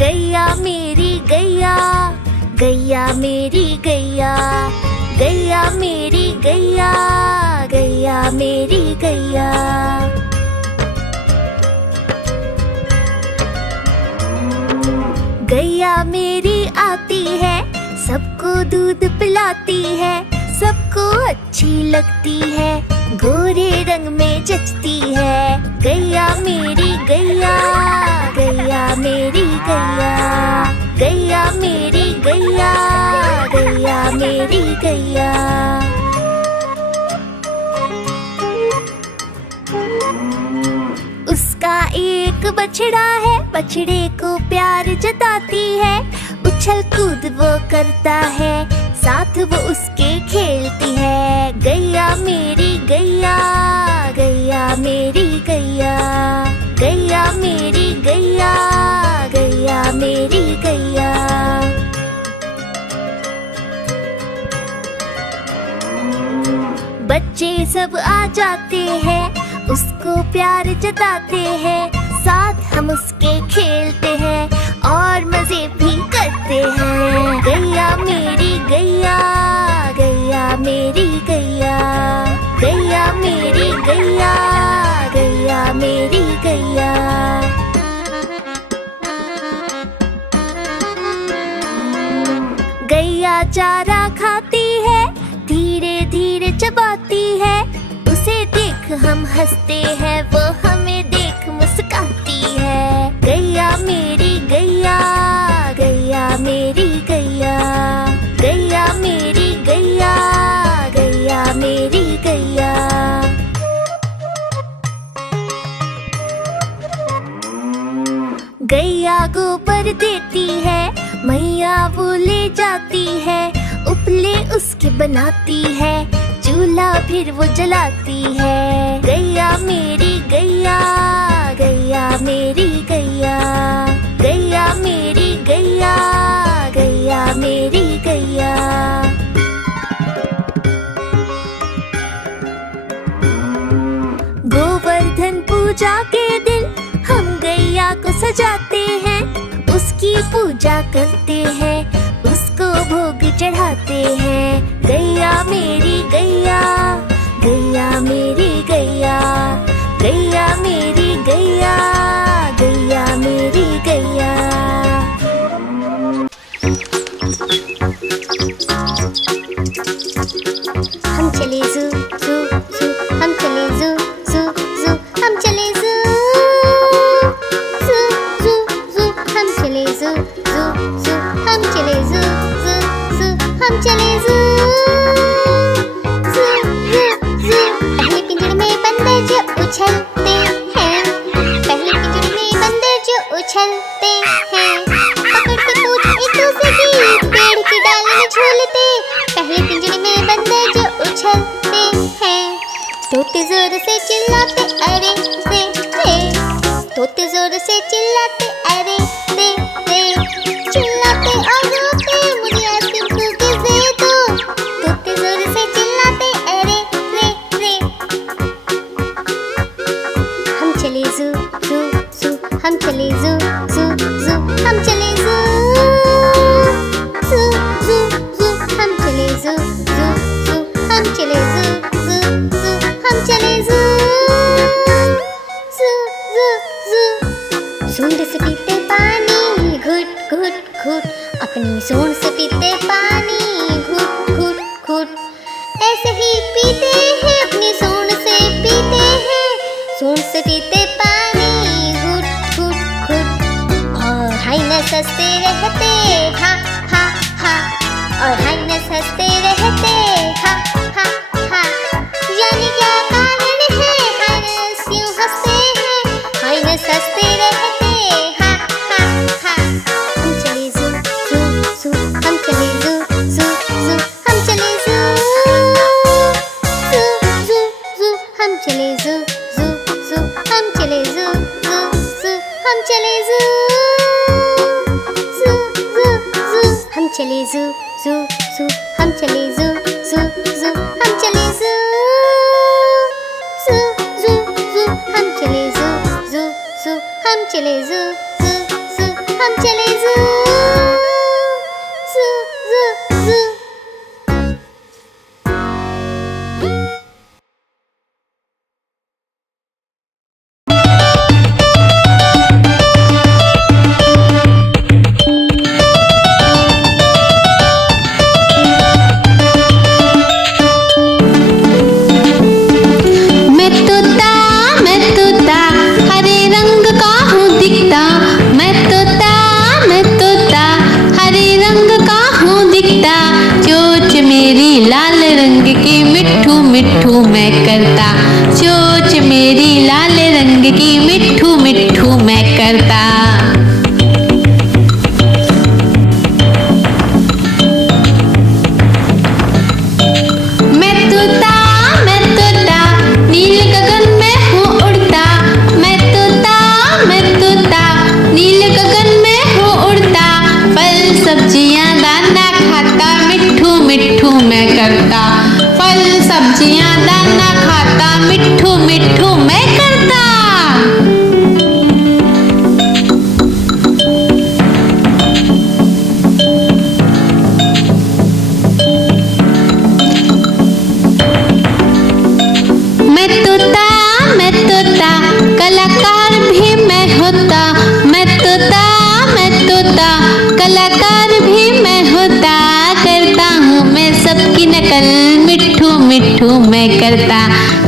गैया मेरी गैया, गैया मेरी गैया, गैया मेरी गैया, गैया मेरी गैया। गैया मेरी आती है, सबको दूध पिलाती है, सबको अच्छी लगती है, गोरे रंग में जचती है। गैया मेरी गैया, गैया मेरी गैया, गैया मेरी गैया, गैया मेरी गैया। उसका एक बछड़ा है, बछड़े को प्यार जताती है, उछल कूद वो करता है, साथ वो उसके खेलती है। गैया मेरी गैया, गैया मेरी गैया, गैया मेरी गैया, गैया मेरी गैया। बच्चे सब आ जाते हैं, उसको प्यार जताते हैं, साथ हम उसके खेलते हैं और मजे भी करते हैं। गैया मेरी गैया, गैया मेरी गैया, गैया मेरी गैया, गैया मेरी गैया। गैया चारा खाती है, धीरे धीरे चबाती है, उसे देख हम हंसते हैं, वो हमें देख मुस्कुराती है। गैया मेरी गैया, गैया मेरी गैया, गैया मेरी गैया, गैया मेरी गैया। गैया गोबर देती है, मैया वो ले जाती है, उपले उसके बनाती है, चूल्हा फिर वो जलाती है। गैया मेरी गैया, गैया मेरी गैया, गैया मेरी गैया, गैया मेरी गैया। गोवर्धन पूजा के दिन हम गैया को सजाते हैं, उसकी पूजा करते हैं, उसको भोग चढ़ाते हैं। गैया मेरी गैया, गैया मेरी गैया, गैया मेरी गैया, गैया मेरी गैया। हम चले ज़ू ज़ू ज़ू, हम चले ज़ू ज़ू ज़ू, हम चले ज़ू ज़ू ज़ू ज़ू, हम चले ज़ू ज़ू ज़ू, हम चले ज़ू ज़ू ज़ू, हम चले ज़ू ज़ू ज़ू ज़ू। पहले पिंजरे में बंदर जो उछलते हैं, पहले पिंजरे में बंदर जो उछलते हैं, पकड़ के पूछ एक दूसरे की, पेड़ की डाली में झूलते। पहले पिंजरे में बंदर जो उछलते हैं, तोते जोर से चिल्लाते अरे रे रे, तोते जोर से चिल्लाते अरे रे रे, चिल्लाते और रोते मुझे आइसक्रीम कुकीज़ दे दो। तोते जोर से चिल्लाते अरे रे रे। हम चले ज़ू ज़ू ज़ू, हम चले ज़ू ज़ू ज़ू, हम चले ज़ू ज़ू ज़ू ज़ू, हम चले ज़ू ज़ू ज़ू, हम चले ज़ू ज़ू ज़ू, हम चले ज़ू ज़ू ज़ू ज़ू। सूंड से पीते पानी घुट घुट घुट, अपनी सूंड से पीते पानी घुट घुट घुट, ऐसे ही पीते हैं अपनी सूंड से पीते हैं, सूंड से पीते पानी घुट घुट घुट। और हाइनस हंसते रहते हा हा हा, और हाइनस हंसते रहते हा हा हा। जाने क्या कारण है हाइनस क्यों हंसते हैं, हाइनस हंसते रहते हा हा हा। हम चले ज़ू ज़ू ज़ू, हम चले ज़ू ज़ू ज़ू, हम चले ज़ू ज़ू ज़ू ज़ू, हम चले ज़ू ज़ू ज़ू, हम चले ज़ू ज़ू ज़ू, हम चले ज़ू ज़ू ज़ू ज़ू, हम चले ज़ू ज़ू ज़ू, हम चले ज़ू ज़ू ज़ू, हम चले ज़ू ज़ू ज़ू ज़ू, हम चले ज़ू ज़ू ज़ू, हम चले ज़ू ज़ू ज़ू, हम चले ज़ू ज़ू ज़ू ज़ू। मिट्ठू मैं करता, चोंच मेरी लाल रंग की मिट्ठू मिट्ठू मैं करता। मैं तोता नील गगन में हूँ उड़ता। मैं तोता नील गगन में हूँ उड़ता। फल सब्जियाँ दाना खाता, मिट्ठू मिट्ठू मैं करता। फल सब्जियाँ दाना खाता, मिट्ठू मिट्ठू मैं करता। मैं तोता कलाकार भी मैं होता। मैं तोता कलाकार भी मैं होता। करता हूँ मैं सबकी नकल, मिट्ठू मिट्ठू मैं करता।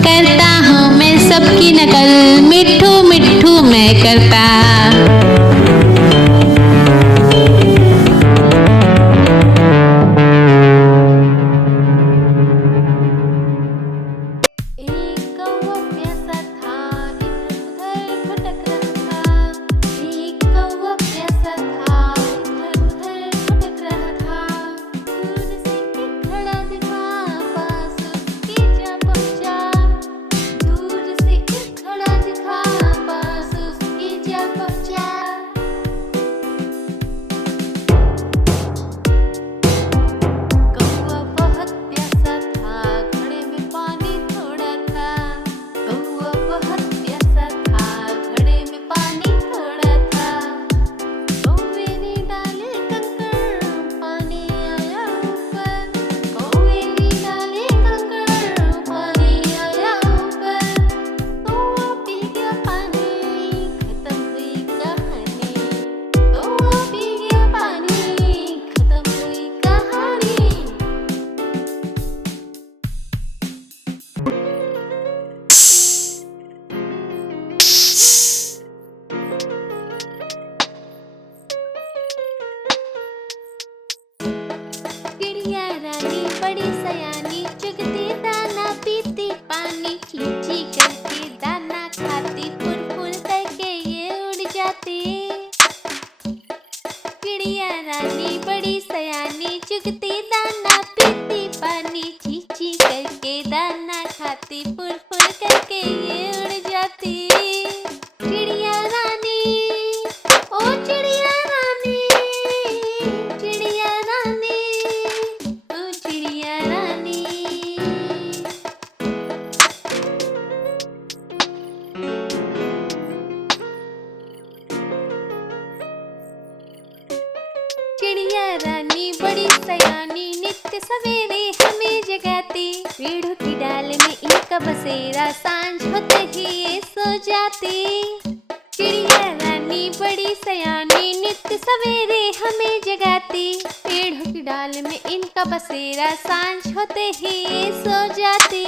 करता हूँ मैं सबकी नकल, मिट्ठू मिट्ठू मैं करता। बड़ी सयानी चुगती दाना पीती पानी, चींची करके दाना खाती, फुल फुल करके ये उड़ जाती। चिड़िया रानी बड़ी सयानी चुगती दाना पीती पानी, चींची करके दाना खाती, फुल फुल करके ये उड़ जाती। चिड़िया रानी ओ चिड़िया रानी, चिड़िया रानी ओ चिड़िया रानी। चिड़िया रानी बड़ी सयानी नित्य सवेरे हमें जगाती, पेड़ों की डाल में इनका बसेरा, सांझ होते ही ये सो जाती। चिड़िया रानी बड़ी सयानी नित्य सवेरे हमें जगाती, पेड़ों की डाल में इनका बसेरा, सांझ होते ही ये सो जाती।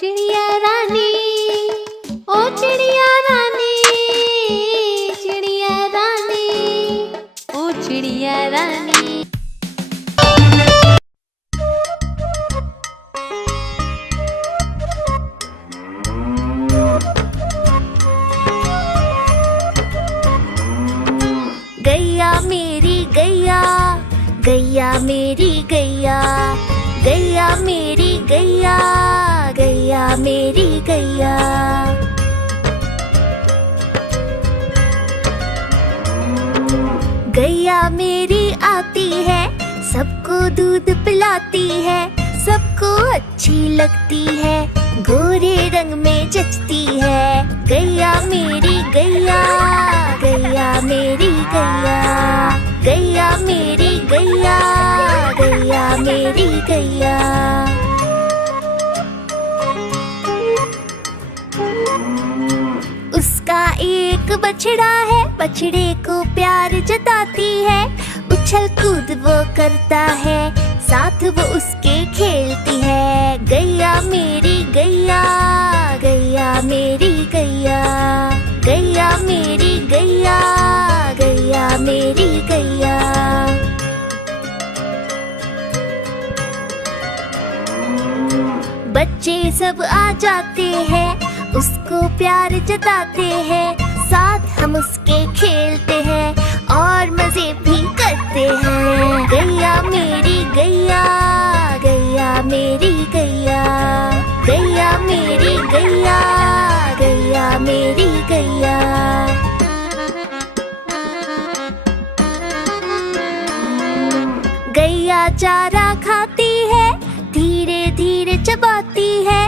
चिड़िया रानी ओ चिड़िया रानी, चिड़िया रानी ओ चिड़िया रानी। गैया मेरी गैया, गैया मेरी गैया, गैया मेरी गैया, गैया मेरी गैया। गैया मेरी आती है, सबको दूध पिलाती है, सबको अच्छी लगती है, गोरे रंग में जचती है। गैया मेरी गैया, गैया मेरी गैया। बछड़ा है, बछड़े को प्यार जताती है। उछल कूद वो करता है, साथ वो उसके खेलती है। गैया मेरी गैया, गैया मेरी गैया, गैया मेरी गैया, गैया मेरी गैया। बच्चे सब आ जाते हैं, उसको प्यार जताते हैं। साथ हम उसके खेलते हैं और मजे भी करते हैं। गैया मेरी गैया, गैया मेरी गैया, गैया मेरी गैया, गैया मेरी गैया। गैया चारा खाती है, धीरे धीरे चबाती है।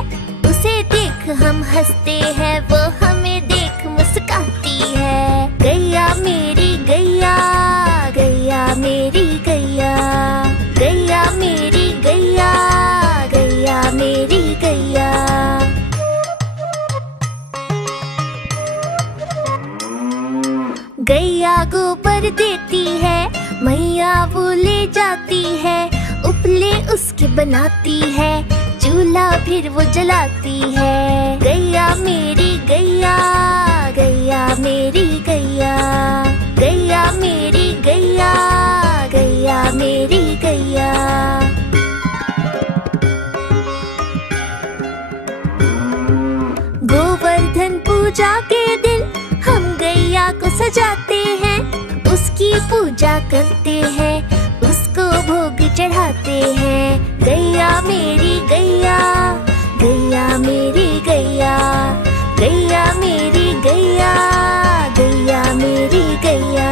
उसे देख हम हंसते हैं, वो हमें देख मुस्काती है। गैया मेरी गैया, गैया मेरी गैया, गैया मेरी गैया, गैया मेरी गैया। गैया गोबर देती है, मैया वो ले जाती है। उपले उसके बनाती है, चूल्हा फिर वो जलाती है। गैया मेरी गैया, गैया मेरी गैया, गैया मेरी गैया, गैया मेरी गैया। गोवर्धन पूजा के दिन हम गैया को सजाते हैं। उसकी पूजा करते हैं, उसको भोग चढ़ाते हैं। गैया मेरी गैया, गैया मेरी गैया, गैया मेरी गैया, गैया मेरी गैया।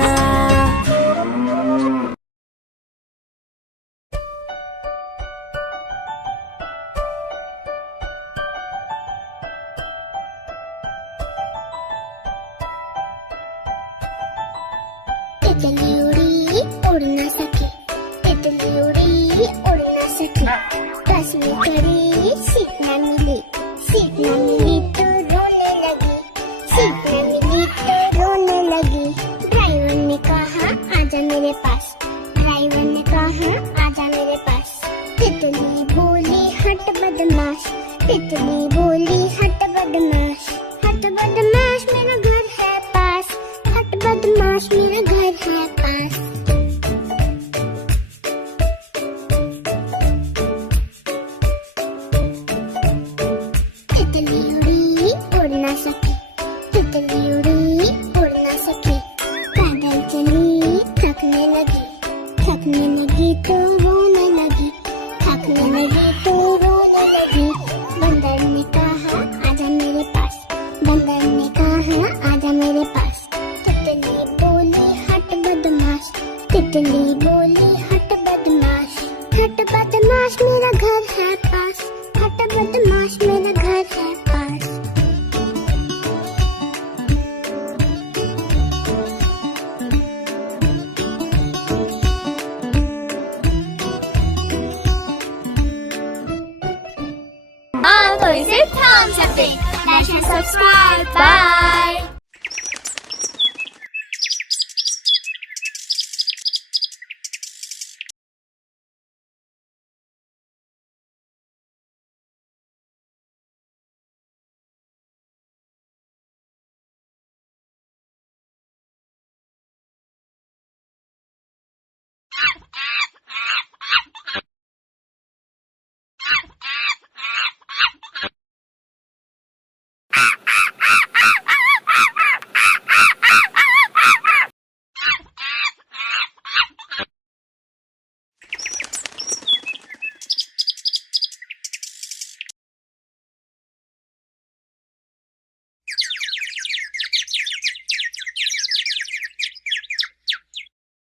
तितली उड़ी उड़ ना सके, तितली उड़ी उड़ ना सके। बस में खड़ी सीट न मिली, सीट न मिली तो रोने लगी, सीट न मिली तो रोने लगी। ड्राइवर ने कहा आजा मेरे पास, ड्राइवर ने कहा आजा मेरे पास। तितली बोली हट बदमाश, तितली बोली हट बदमाश, हट बदमाश मेरा घर है पास, हट बदमाश मेरा घर है पास। तितली उड़ी उड़ ना सकी, तितली उड़ी उड़ ना सकी। पैदल चली थकने लगी, थकने लगी तो रोने लगी, थकने लगी तो रोने लगी। बंदर ने कहा आजा मेरे पास, बंदर ने कहा आजा मेरे पास। तितली बोली हट बदमाश, तितली बोली हट बदमाश, हट बदमाश मेरा घर है पास, हट बदमाश मेरा घर है पास। हाँ तो इसे थाम सकते। Like and subscribe. बाय।